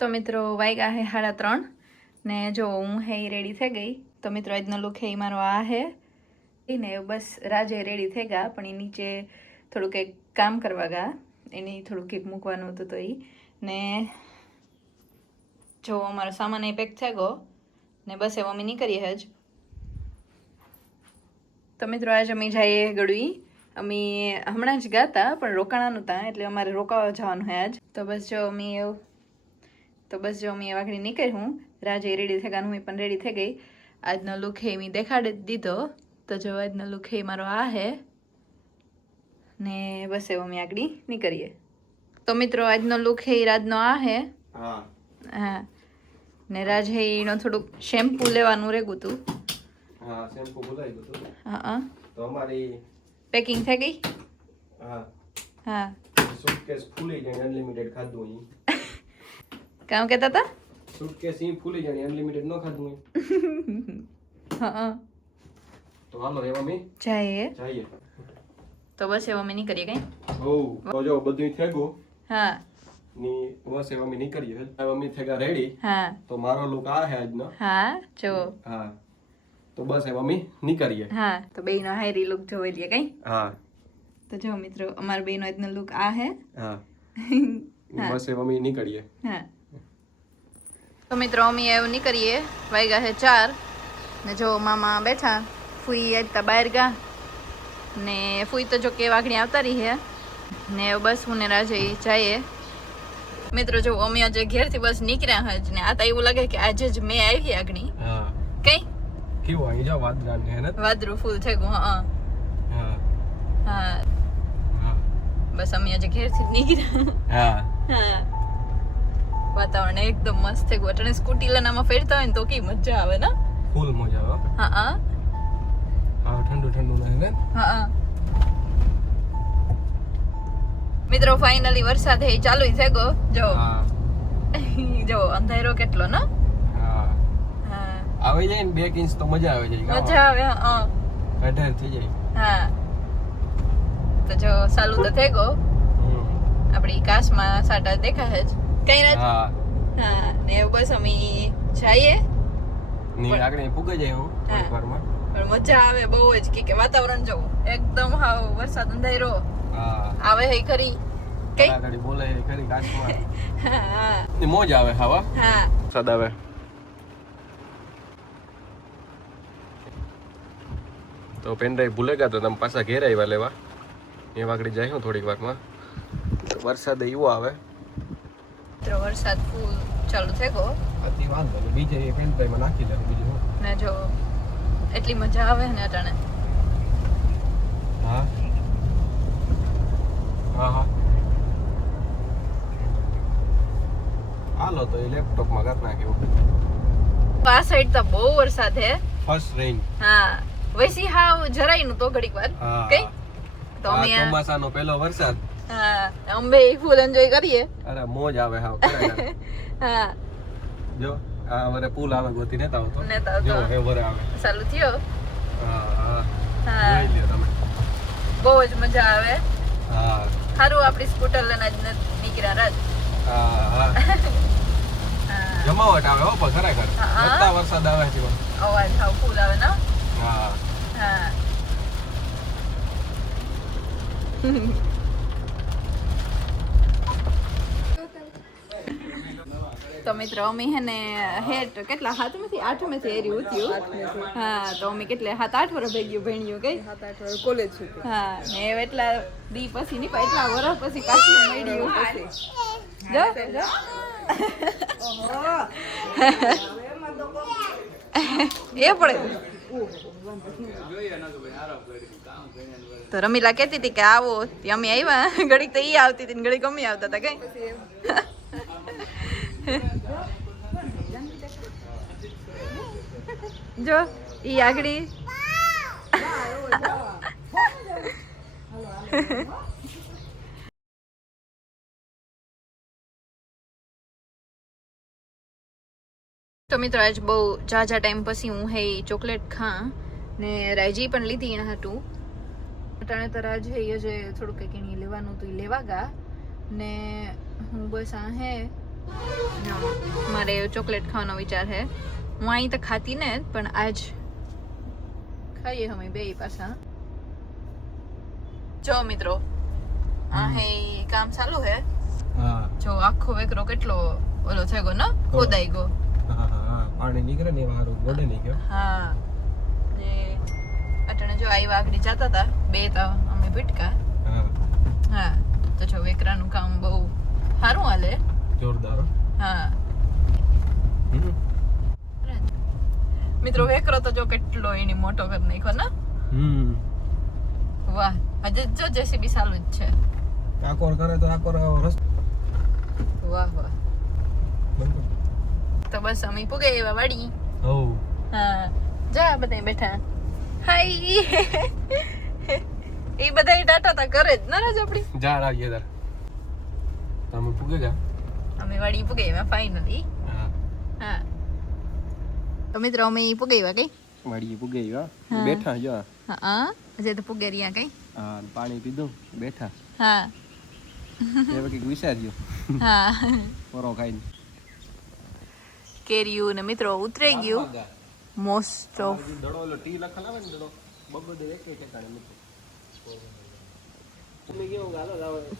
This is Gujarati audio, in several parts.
તો મિત્રો વાગ્યા હે 3:30 ને જો હું હે રેડી થઈ ગઈ. તો મિત્રો આજનો લુક હે મારો આ હે ને બસ રાજે રેડી થઈ ગયા પણ એ નીચે થોડું કંઈક કામ કરવા ગયા, એની થોડું કંઈક મૂકવાનું હતું તો એ ને જો અમારો સામાન એ પેક થઈ ગયો ને બસ એ મમ્મી નીકળીએ હજ. તો મિત્રો આજ અમે જઈએ ગળવી. અમે હમણાં જ ગયા હતા પણ રોકાણા નહોતા એટલે અમારે રોકાવા જવાનું હોય આજ. તો બસ જો અમે વાઘડી નીકળી હું રાજે રેડી થઈ ગયા, હું પણ રેડી થઈ ગઈ. આજનો લુક હે મેં દેખાડી દીધો. તો જો આજનો લુક હે મારો આ હે ને બસ એવો અમે આગળ નીકળીએ. તો મિત્રો આજનો લુક હે રાજનો આ હે. હા ને રાજ હે એનો થોડુંક શેમ્પુ લેવાનું રેગું હતું. હા શેમ્પુ ભૂલાઈ ગયું હતું. હા તો અમારી પેકિંગ થઈ ગઈ. હા સૂટકેસ ફૂલી જાય અનલિમિટેડ ખાધું અહીં. કામ કહેતા હતા સૂટકેસ અહીં ફૂલી જાય અનલિમિટેડ ન ખાધું અહીં. હા તો હાલો એવા મે જઈએ. તો બસ એવા મેં નીકળીએ કઈ. તો જો બધું થઈ ગયું. હા ની બસ એવા મે નીકળીએ. હવે અમે થઈ ગયા રેડી. હા તો મારો લુક આ હે આજનો. હા જો હા તો બસ એવા મે નીકળીએ. હા તો બેયનો હાયરી લુક જોઈ લઈએ કઈ. હા તો જો મિત્રો અમાર બેયનો આજનો લુક આ હે. હા બસ એવા મે નીકળીએ. હા તો મિત્રો અમે એવું નીકળીએ. વાગ્યા છે 4 ને જો મામા બેઠા, ફૂઈ આજતા બહાર ગયા ને ફૂઈ તો જો કે વાઘણી આવતા રહી હે ને બસ હું ને રાજે જઈએ. મિત્રો જો અમે આજે ઘેરથી બસ નીકળ્યા હજ ને આ તો એવું લાગે કે આજે જ મેં આવી આગણી. હા કઈ કેવું અહીં જો વાદળા ને હે. વાદળું ફૂલ થઈ ગયું. હા હા હા બસ અમે આજે ઘેરથી નીકળ્યા. હા હા વાતાવરણ એકદમ મસ્ત થઈ ગયું. એટલે સ્કૂટી લઈને આમાં ફેરતા હોય ને તો કેવી મજા આવે ને. ફૂલ મજા આવે. હા હા ઠંડુ ઠંડુ ને. હા મિત્રો ફાઇનલી વરસાદ હે ચાલુ થઈ ગયો. જો જો અંધારો કેટલો ને. હા હા આવી જાય ને 2 ઇંચ તો મજા આવે છે. મજા આવે. હા અઢાર થઈ જાય. હા તો જો ચાલુ તો થઈ ગયો. આપણી કાશમાં સાટા દેખાય છે કઈ રાજ. હા ને બસ અમે જઈએ. ની આગળ પૂગે જાય હું થોડીક વારમાં. પણ મજા આવે બહુ જ કે વાતાવરણ જો એકદમ હાવ વરસાદ અંધારો. હા આવે હે ખરી કઈ આગળ બોલે ખરી કાશમાં. હા ની મોજ આવે હવા. હા વરસાદ આવે. તો પેનડ્રાઈવ ભૂલે ગયા તો તમે પાછા ઘેર આવ્યા લેવા. એ વાગડી જાય હું થોડીક વારમાં. વરસાદ એવો આવે. મિત્રો વરસાદ ફૂલ ચાલુ થઈ ગયો. અતિ વાંધો ને બીજે એ પેનડ્રાઈવમાં નાખી દે બીજું હું. ને જો એટલી મજા આવે ને અટાણે. હા હા હા હાલો તો એ લેપટોપમાં કર નાખ્યું. આ સાઈડ તો બહુ વરસાદ હે. First rain. હા વૈસી હાવ જરાય નું તો ઘડીક વાર કઈ તો અમે ચોમાસાનો પહેલો વરસાદ. હા અંબે ફૂલ એન્જોય કરીએ. અરે મોજ આવે હાવ ખરેખર. હા જો આ વરે પુલ આવે ગોતી નેતા આવતો. જો હે વરે આવે ચાલુ થયો. હા હા જોઈ લ્યો તમે. બહુ જ મજા આવે. હા સારું આપણી સ્કૂટર લઈને જ નીકળ્યા રાત. હા જમાવટ આવે હો પણ ખરેખર. બધા વરસાદ આવે છે અવાજ હાવ ફૂલ આવે ને. હા હા તો મિત્રો અમે હે ને હેટ કેટલા 8માંથી એરી ઉઠ્યું. હા તો અમે કેટલે 7-8 વર્ષ થઈ ગયું ભણ્યું કઈ 7-8 વર્ષ કોલેજ સુધી. હા ને એટલા દી પછી ની એટલા વર્ષ પછી પાછી મળ્યું પછી જો એ પડે. તો રમીલા કહેતી હતી કે આવો અમે આવ્યા ઘડીક તો ઈ આવતી હતી ઘડીક અમે આવતા હતા કઈ. જો ઈ આગળી તો મિત્રો આજ બહુ ઝાઝા ટાઈમ પછી હું હે ચોકલેટ ખા ને રાજી પણ લીધી એના હાટું. અટાણે તો રાજ હે જે થોડુંક કંઈક એની લેવાનું હતું એ લેવા ગયા ને હું બસ આ હે મારે ચોકલેટ ખાવાનો વિચાર છે. હું અહીં તો ખાતી ને, પણ આજ ખાઈએ અમે બે પાછા. જો મિત્રો, આ હે કામ ચાલુ હે. હા જો આખો વેકરો કેટલો ઓલો થઈ ગયો ને, ખોદાઈ ગયો. હા હા પાણી નીકળે ને વારું ગોડે નહીં ગયો. હા ને અટણે જો આઈ વાગડી જતા હતા બે તો અમે ભટકા. હા હા તો જો વેકરાનું કામ બહુ સારું હાલે. જોરદાર. હા મિત્રો, વેકરો તો જો કેટલો એની મોટો કરી નાખ્યો ને. વાહ, હજુ જો જેસીબી ચાલુ જ છે. આકોર કરે તો આકોર રસ્તો. વાહ વાહ. બંધ. તો બસ અમે પૂગે એવા વાડી. હો. હા જા બધા બેઠા. હાય એ બધા ટાટા તા કરે જ ના રાજ આપડી. જા રાજીએ તાર. તમે પૂગે જા. અમે વાડી પૂગે એવા ફાઇનલી. હા હા તો મિત્રો અમે પૂગે એવા કઈ વાડીએ પૂગે આવ્યા. હા. બેઠા જો. હા હજે તો પૂગે રહ્યા કઈ. હા પાણી પીધું બેઠા. હા એ વખત વિચાર્યો હા પોરો ખાઈને. કેરીયું ને મિત્રો ઉતરાઈ ગયું મોસ્ટ ઓફ. દડો ઓલો ટી લખલ આવે ને દડો બબડે એકે ઠેકાણે મૂકો.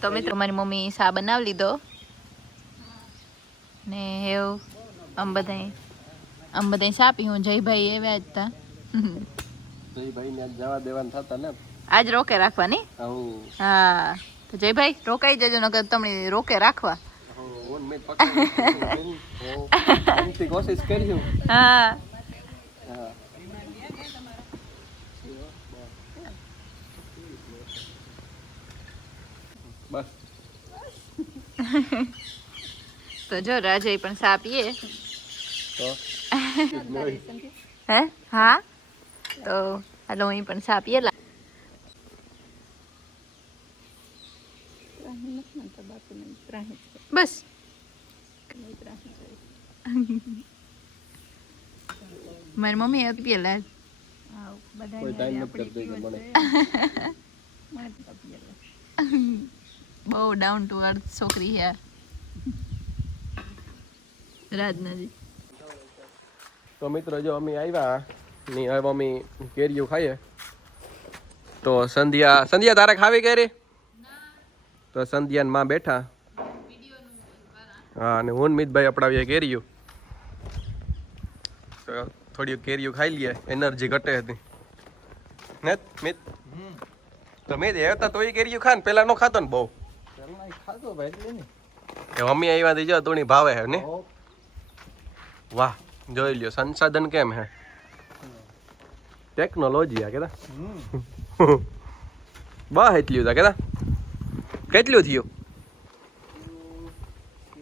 તો મિત્રો મારી મમ્મી સા બનાવી લીધો ને એવું આમ બધાય સા પી. હું જયભાઈ આવ્યા જ તા. તો એ ભાઈને આજ જવા દેવાના થતા ને. આજ રોકે રાખવાની. આવું હા તો જયભાઈ રોકાઈ જજો નકર તમને રોકે રાખવા. ઓન મે પકડી કોશિશ કર્યું. હા હા બસ તો જો રાજય પણ સા પીએ. તો હે હા તો હાલો હું પણ સા પીએ. બસ મારી મમ્મી એ પીએલા. કોઈ ટાઈમ નથી કરતો કે મને. બહુ ડાઉન ટુ અર્થ છોકરી છે રાજનાજી. તો મિત્રો જો અમે આવ્યા ની હવે અમે કેરીઓ ખાઈએ. તો સંધ્યા તારે ખાવી કેરી? તો સંધ્યાન માં બેઠા. હા અને હું મિતભાઈ અપડાવીએ કેરીઓ. તો થોડી કેરીઓ ખાઈ લઈએ, એનર્જી ઘટે હતી ને મિત. તો મિત હેતા તોય કેરીઓ ખા ને પેલા નો ખાતો ને બહુ. ખાતો ભાઈ ને મમ્મી આવ્યા થી જો તોની ભાવે હે ને. વાહ જોઈ લ્યો સંસાધન કેમ હે. ટેકનોલોજી આ કેતા બા એટલું હતા કેતા. કેટલું થયું?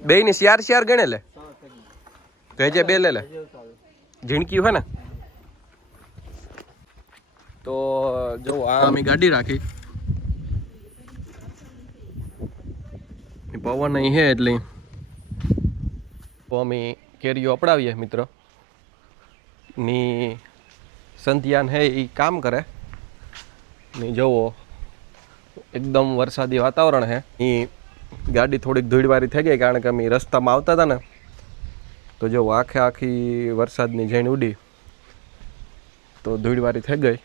બે ની શિયાર ગણે લે. ભેજે બે લે ઝીણક્યું હે ને. તો જો આ અમે ગાડી રાખી. પવન અહીં હે એટલે તો અમે કેરીઓ અપડાવીએ મિત્રો. ની સંધ્યાન હે એ કામ કરે ની જોવો એકદમ વરસાદી વાતાવરણ હે. એ ગાડી થોડીક ધૂળવારી થઈ ગઈ કારણ કે અમે રસ્તામાં આવતા હતા ને. તો જો આખી વરસાદની ઝેણ ઉડી તો ધૂળવારી થઈ ગઈ.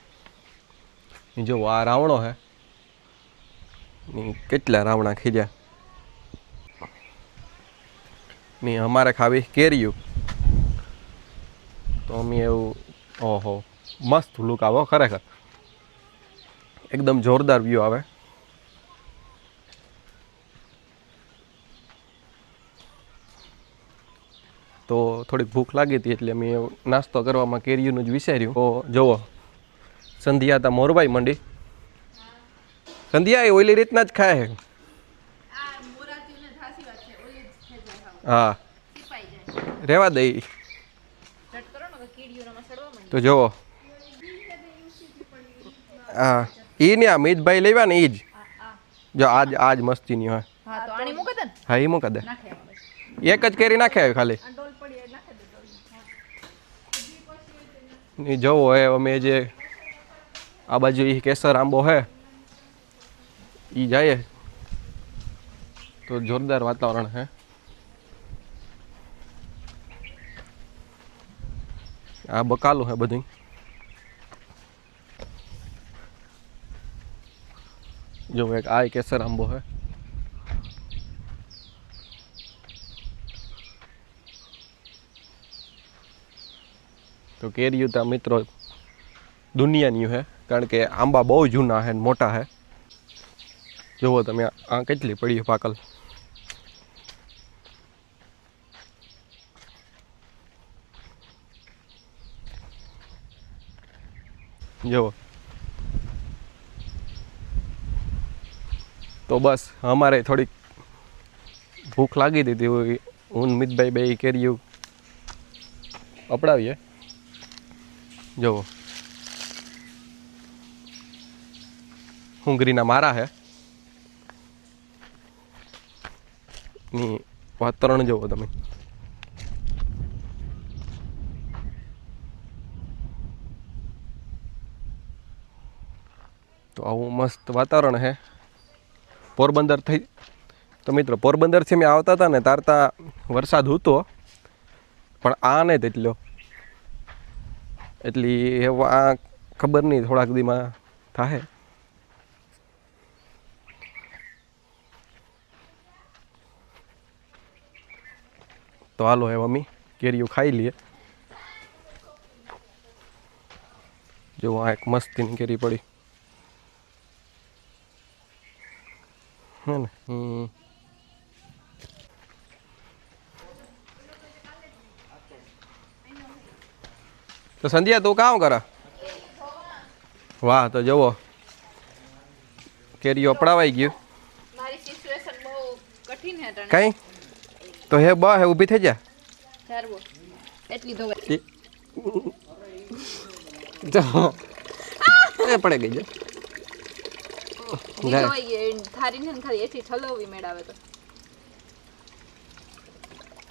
જો આ રાવણો હે ની કેટલા રાવણા ખીર્યા ની અમારે ખાવી કેરીયું. તો અમે એવું ઓહો મસ્ત લુક આવો ખરેખર એકદમ જોરદાર વ્યૂ આવે. તો થોડીક ભૂખ લાગી હતી એટલે મેં નાસ્તો કરવામાં કેરીનું જ વિચાર્યું. તો જુઓ સંધ્યા તા મોરબાઈ મંડી. સંધ્યા એ ઓઈલી રીતના જ ખાય છે. હા રેવા દઈ. તો જુઓ હા ઈ ને આ મિતભાઈ લેવા ને ઈ જ જો આજ મસ્તીની હોય. હા એ મૂકા દે. એક જ કેરી નાખે ખાલી. જોવો હે અમે જે આ બાજુ એ કેસર આંબો હે ઈ જાય તો જોરદાર વાતાવરણ હે. આ બકાલું હે બધું. જો એક આ કેસર આંબો હે. તો કેરીયું તા મિત્રો દુનિયાની હે, કારણ કે આંબા બહુ જૂના હે ને મોટા હે. જુઓ તમે આ કેટલી પડી પાકલ. જુઓ તો બસ અમારે થોડીક ભૂખ લાગી હતી, હું મિતભાઈ બે કેરીયું અપડાવીએ. જુઓ હુંગરીના મારા હે ની વાતાવરણ જુઓ તમે. તો આવું મસ્ત વાતાવરણ હે. પોરબંદર થઈ તો મિત્રો પોરબંદરથી અમે આવતા હતા ને તારતા વરસાદ હતો, પણ આ નહીં તેટલો. એટલી આ ખબર નહીં થોડાક દીમાં થાય. તો હાલો હવે મમ્મી કેરીઓ ખાઈ લઈએ. જો આ એક મસ્તીની કેરી પડી હે ને. તો સંધ્યા તું કામ કરા? વાહ, તો જુઓ કેરીઓ અપડાવાઈ ગયું. મારી સિચ્યુએશન બહુ કઠિન હે તને. કઈ તો હે બા હે ઊભી થઈ જા. ધારવો એટલી ધોવાઈ એ પડે ગઈ છે. ધોવાઈ ગઈ થારી ને ખાલી એથી ઠલવવી મેળાવે તો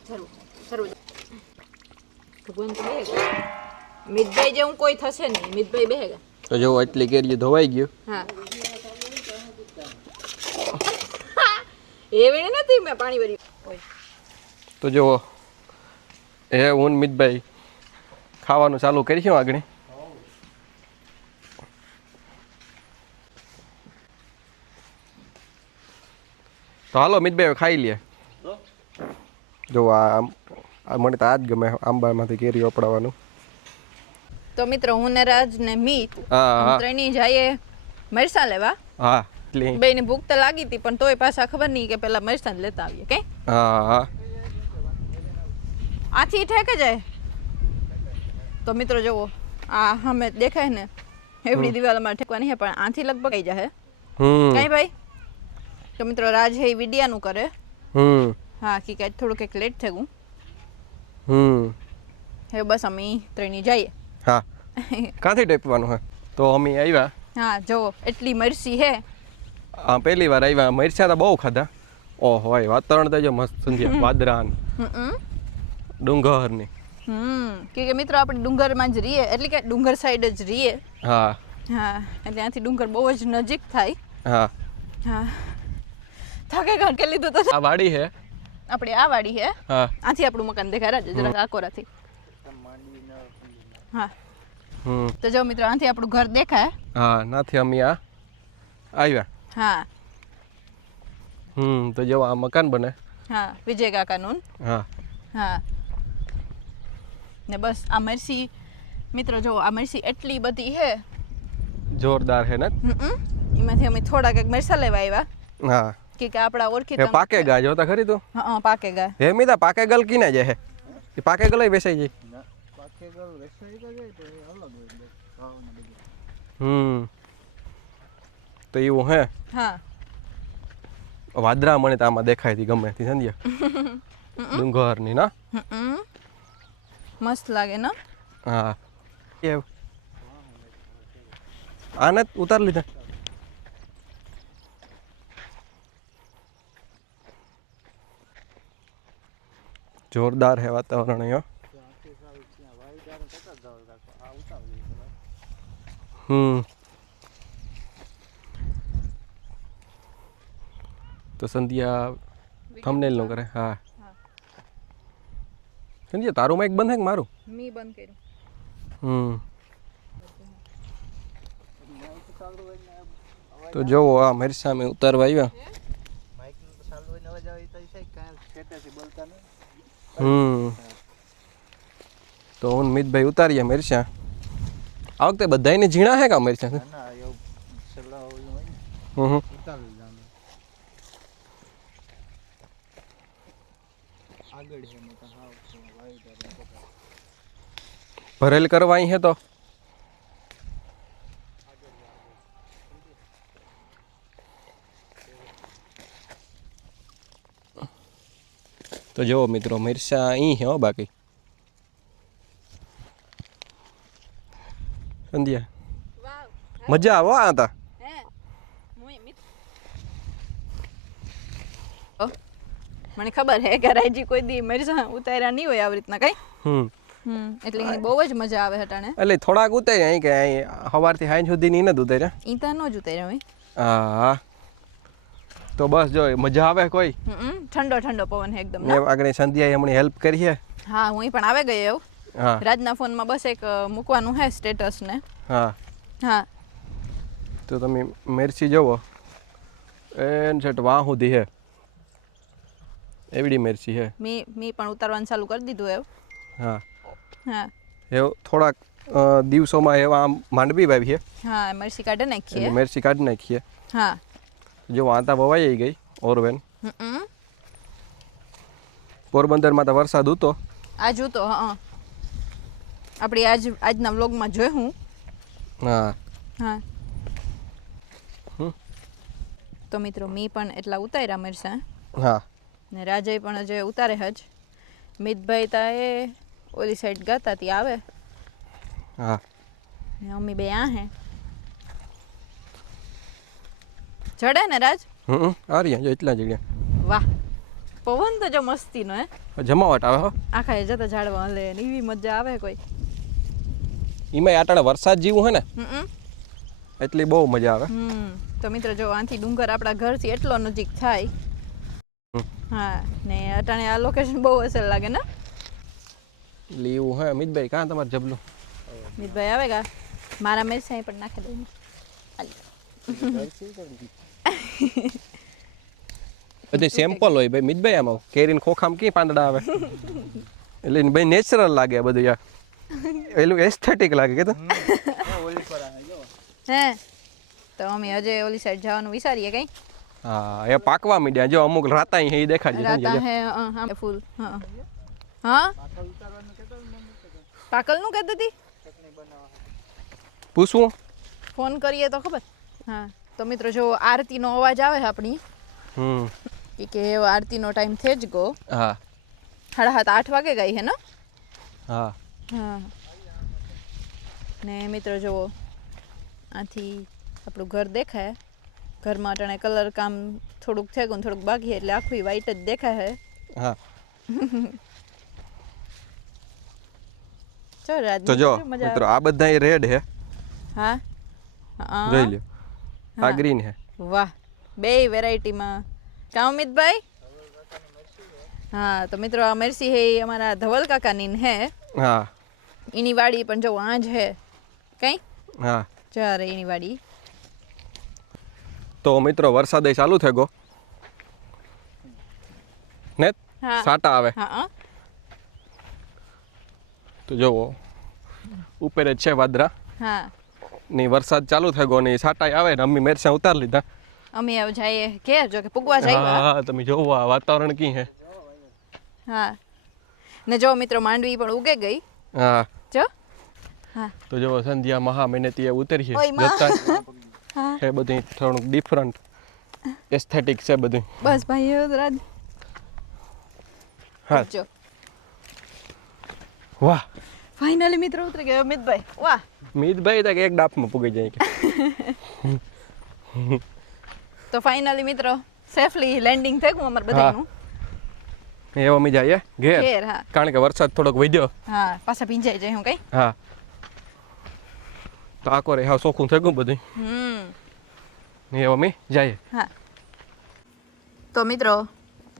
ધારવો ધારવો. ભગવાન તો બેહેગા, મિતભાઈ જેવું કોઈ થશે નહીં. મિતભાઈ બેહેગા. તો જો એટલી કેરીઓ ધોવાઈ ગયું. હા એ વેણે નથી મેં પાણી ભરી. તો જો એ હું મિતભાઈ ખાવાનું ચાલુ કરીશું આગળ. તો હાલો મિતભાઈ ખાઈ લે. જો આ મને તો આજ ગમે આંબામાંથી કેરી અપડાવવાનું. તો મિત્રો હું ને રાજ ને મીત હા ત્રણેય જઈએ મરસા લેવા. હા એટલે બેયને ભૂખ તો લાગી હતી, પણ તોય પાછા ખબર નહીં કે પેલા મરસા જ લેતા આવીએ. કે હા આથી ઠેકે જાય. તો મિત્રો જુઓ આ અમે દેખાય ને એવડી દિવાલ માં ઠેકવાની છે, પણ આથી લગભગ આવી જાય. કઈ ભાઈ? તો મિત્રો રાજ હે વિડિયાનું કરે. હા કે કાંઈ થોડુંક એક લેટ થઈ ગયું. હવે બસ અમે ત્રણેય જઈએ. હા ક્યાંથી ટેપવાનું હે? તો અમે આવ્યા. હા જુઓ એટલી મરસી હે. હા પહેલી વાર આવ્યા. મરચાં તો બહુ ખાધા. ઓહો વાતાવરણ તો જો મસ્ત સંધ્યા વાદરા ડુંગર ની. કે મિત્રો આપણે ડુંગરમાં જ રહીએ, એટલે કે ડુંગર સાઈડ જ રહીએ. હા હા એટલે ત્યાંથી ડુંગર બહુ જ નજીક થાય. હા હા થાકે ઘર કે લીધું તો આ વાડી હે આપણે. આ વાડી હે. હા આથી આપણું મકાન દેખાય રાજ જરા આકોરાથી. હા તો જો મિત્રો આથી આપણું ઘર દેખાય. હા નાથી અમે આ આવ્યા. હા તો જો આ મકાન બને. હા વિજય કાકાનું. હા હા ને બસ આ મરસી મિત્રો જો આ મરસી એટલી બધી હે, જોરદાર હે ને. એમાંથી અમે થોડાક એક મરસા લેવા આવ્યા. હા કે આપણા હે ઓળખીતા પાકે ગા જોતા ખરી તું. હા પાકે ગયા. હે મીતા પાકે ગલ કીને જાય હે? એ પાકે ગલ વેસાઈ જાય. પાકેગલ વેચાઈ તો જાય તો એ અલગ હોય ભાવના બધી. તો એવું હે. હા વાદરા મને તો આમાં દેખાય હતી ગમે થી સમજ્યા. ડુંગર ની ના. મસ્ત લાગે ને. હા આને ઉતાર લીધા. જોરદાર હે વાતાવરણ અહીંયા. તો સંધ્યા થંબનેલ નું કરે. હા સંધ્યા તારું માઈક બંધ હે કે મારું? મી બંધ કર્યું. તો જોવો આ મારી સામે ઉતારવા આવ્યા. માઇકનું તો ચાલુ હોય ને અવાજ આવે તો છે કાંઈ સેટેથી બોલતા નહીં. તો હું ને મિતભાઈ ઉતારીએ મરચાં. આ વખતે બધાયને ઝીણા હે કા મરચાં? ના ના એવું સગડા ઓલું હોય ને ઉતારી જવાનું. આગળ છે ને તો હાવ વાવી ત્યારે ભરેલ કરવા અહીં હે તો જો મિત્રો મરચાં અહીં હે હો. બાકી સંધ્યા મજા આવો આ હતા. મને ખબર હે કે રાયજી કોઈ દી મરચાં ઉતાર્યા નહીં હોય આવી રીતના કઈ. એટલે એની બહુ જ મજા આવે હટાણે. એટલે થોડાક ઉતાર્યા અહીં કે અહીં સવારથી સાંજ સુધી ની નથી ઉતાર્યા. ઈ તો ન જ ઉતાર્યા હોય. હા તો બસ જો મજા આવે કોઈ. ઠંડો ઠંડો પવન છે એકદમ. મેં આગળ સંધ્યાએ હમણાં હેલ્પ કરી છે. હા હું પણ આવે ગઈ એવું. હા રાજના ફોનમાં બસ એક મૂકવાનું હે સ્ટેટસ ને. હા હા તો તમે મિર્ચી જોવો એન સેટ વાહ સુધી હે એવડી મિર્ચી હે. મી પણ ઉતારવાનું ચાલુ કરી દીધું એવું. હા હા એવું થોડાક દિવસોમાં એવા આમ માંડવી વાવી છે. હા મરચી કાઢી નાખીએ. એટલે મિર્ચી કાઢી નાખીએ. હા જો આતા વવાઈ ગઈ ઓરવેન. પોરબંદરમાં તો વરસાદ હતો. આજ હતો હા આપણે આજના વ્લોગમાં જોયું. હા હા તો મિત્રો મી પણ એટલા ઉતાર્યા મરચાં. હા ને રાજય પણ હજુ ઉતારે હજ. મિતભાઈ તા એ ઓલી સાઈડ ગાતા તી આવે. હા ને અમ્મી બે આ હે ચડે ને રાજ. આ રહ્યા જો એટલા જગ્યા. વાહ પવન તો જો મસ્તીનો હે. જમાવટ આવે હો. આખા એ જતા ઝાડવા હલે ને એવી મજા આવે કોઈ. એમાંય આટાણે વરસાદ જેવું હે ને એટલી બહુ મજા આવે. તો મિત્રો જો આથી ડુંગર આપણા ઘરથી એટલો નજીક થાય. હા ને અટાણે આ લોકેશન બહુ અસર લાગે ને. લીવું હે મિતભાઈ કાં તમારે જબલું. મિતભાઈ આવે ગા મારા મરચાં પણ નાખી દઉં. બધી સેમ્પલ હોય ભાઈ મિતભાઈ આમાં કેરીને ખોખામાં કી પાંદડા આવે એટલે ભાઈ નેચરલ લાગે આ બધું યાર. એલું એસ્થેટિક લાગે કે તો હે તો અમે હજે ઓલી સાઈડ જવાનું વિચારીએ કઈ. હા એ પાકવા મીડ્યા જો અમુક રાતા હે દેખાડી રાતા હે હા ફૂલ હા હા પાકલનું કહેતી હતી પૂછવું ફોન કરીએ તો ખબર. હા તો મિત્રો જો આરતીનો અવાજ આવે છે આપણી કે આરતીનો ટાઈમ થઈ જ ગયો. હા 7:30 વાગે ગઈ હે ને. હા હા ને મિત્રો જુઓ આથી આપણું ઘર દેખાય. ઘરમાં અટાણે કલર કામ થોડુંક થઈ ગયું થોડુંક બાકી એટલે આખું વ્હાઈટ જ દેખાય હે. હા ચલ રાજ તો જો મિત્રો આ બધા રેડ હે. હા જોઈ લ્યો આ ગ્રીન હે. વાહ બે વેરાયટીમાં કામ મિતભાઈ. હા તો મિત્રો આ મરસી હે અમારા ધવલ કાકાની હે. હા એની વાડી પણ જો આજ હે કઈ. હા ચારે એની વાડી. તો મિત્રો વરસાદ ચાલુ થઈ ગયો ને સાટા આવે. હા તો જોવો ઉપર જ છે વાદરા. હા ની વરસાદ ચાલુ થઈ ગયો ને સાટા આવે ને અમ્મી મરચાં ઉતારી લીધા. અમે હવે જઈએ ઘેર જો કે પૂગવા જઈએ. હા તમે જોવો આ વાતાવરણ કી હે. હા ને જો મિત્રો માંડવી પણ ઉગે ગઈ. હા જો હા તો જો સંધ્યા મહા મહેનતી ઉતરી છે ઓય માં. જોતા હા છે બધું થોડુંક ડિફરન્ટ એસ્થેટિક છે બધું. બસ ભાઈ એ રાજ. હા જો વાહ ફાઇનલી મિત્રો ઉતરી ગયો મિતભાઈ. વાહ મિતભાઈ તો એક ડાફમાં પૂગી જાય કે. તો ફાઇનલી મિત્રો સેફલી લેન્ડિંગ થઈ ગયું અમાર બધાનું. એવો મી જાય ઘેર ઘેર હા કારણ કે વરસાદ થોડોક વધ્યો. હા પાછા ભીંજાઈ જાય હું કઈ. હા તો આકો રે હા સોખું થઈ ગયું બધું. એવો મી જાય. હા તો મિત્રો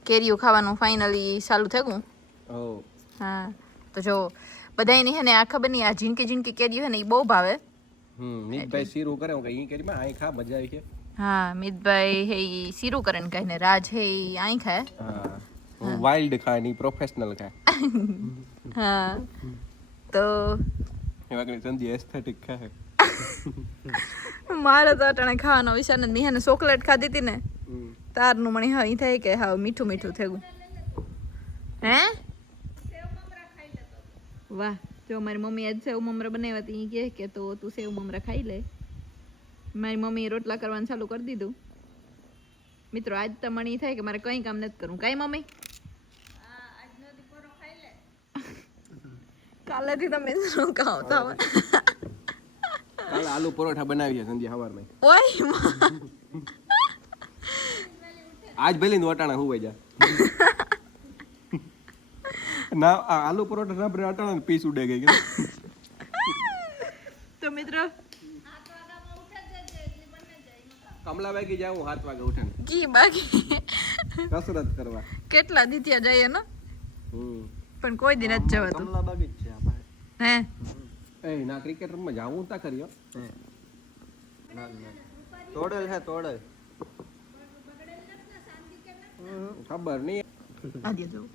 કેરીયું ખાવાનું ફાઇનલી ચાલુ થઈ ગયું. હા તો જો બધાયની હે ને આ ખબર નહીં આ ઝીણકી ઝીણકી કેરીઓ હે ને એ બહુ ભાવે. નીતભાઈ શીરું કરે હું કે ઈ કેરીમાં આઈ ખા મજા આવી છે. હા મિતભાઈ હે ઈ શીરું કરે ને કહીને રાજ હે ઈ આઈ ખાય. હા હું વાઇલ્ડ ખાય ની પ્રોફેશનલ ખાય. હા તો એવા કે સંધી એસ્થેટિક ખાય. મારે તો અટાણે ખાવાનો વિચાર નથી. મેં ચોકલેટ ખાધી હતી ને તારનું મને હા ઈ થાય કે હા મીઠું મીઠું થયું. હે વાહ જો મારી મમ્મી આજ સેવ મમરા બનાવ્યા હતી ઈ કહે કે તો તું સેવ મમરા ખાઈ લે. મારી મમ્મીએ રોટલા કરવાનું ચાલુ કરી દીધું. મિત્રો આજ તો મને ઈ થાય કે મારે કંઈ કામ નથી કરવું. કાંઈ મમ્મી કાલેથી તમે શું ખાવ તો કાલે આલુ પરોઠા બનાવીએ સંધ્યા સવારમાં. ઓય માં. આજ ભલે વટાણા હુવાઈ જા. ના આ આલુ પરોઠા ના બ્રેડ અટાણા પીસ ઉડે ગઈ. તો મિત્રો કમલા વાગી જાઉં 7 વાગે ઉઠે કી બાકી કસરત કરવા. કેટલા દીથિયા જઈએ ને પણ કોઈ દી નથી જવાતું. કમલા બાગી જ છે આ ભાઈ. હે એ ના ક્રિકેટ રમવા જાવું તા કર્યો. તોડેલ છે તોડેલ. ખબર નહીં. આદિયા જવું